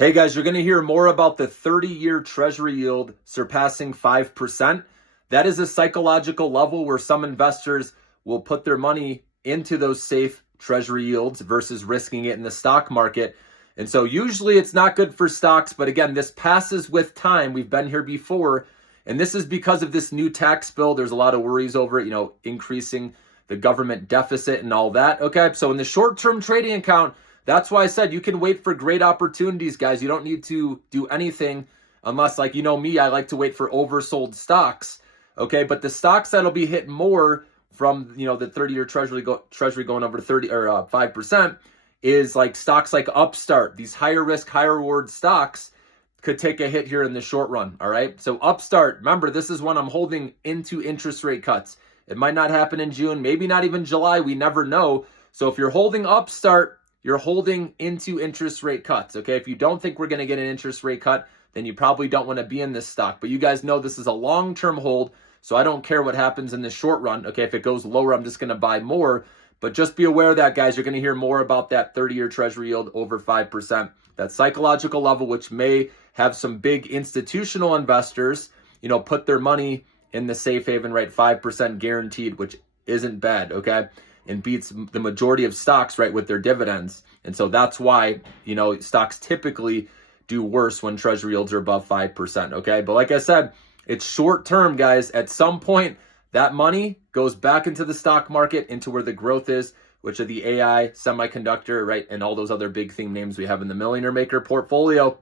Hey guys, you're going to hear more about the 30-year Treasury yield surpassing 5%. That is a psychological level where some investors will put their money into those safe Treasury yields versus risking it in the stock market. And so usually it's not good for stocks, but again, this passes with time. We've been here before, and this is because of this new tax bill. There's a lot of worries over it, increasing the government deficit and all that. Okay, so in the short-term trading account, that's why I said you can wait for great opportunities, guys. You don't need to do anything unless, like, me, I like to wait for oversold stocks. Okay, but the stocks that'll be hit more from, the 30-year treasury going over 30 or 5% is like stocks like Upstart. These higher risk, higher reward stocks could take a hit here in the short run. All right, so Upstart, remember, this is one I'm holding into interest rate cuts. It might not happen in June, maybe not even July. We never know. So if you're holding Upstart, you're holding into interest rate cuts, okay? If you don't think we're going to get an interest rate cut, then you probably don't want to be in this stock. But you guys know this is a long-term hold, so I don't care what happens in the short run, okay? If it goes lower, I'm just going to buy more. But just be aware of that, guys. You're going to hear more about that 30-year Treasury yield over 5%. That psychological level, which may have some big institutional investors, put their money in the safe haven, right? 5% guaranteed, which isn't bad, okay? And beats the majority of stocks, right, with their dividends. And so that's why, stocks typically do worse when treasury yields are above 5%, okay? But like I said, it's short term, guys. At some point, that money goes back into the stock market, into where the growth is, which are the AI, semiconductor, right, and all those other big theme names we have in the Millionaire Maker portfolio.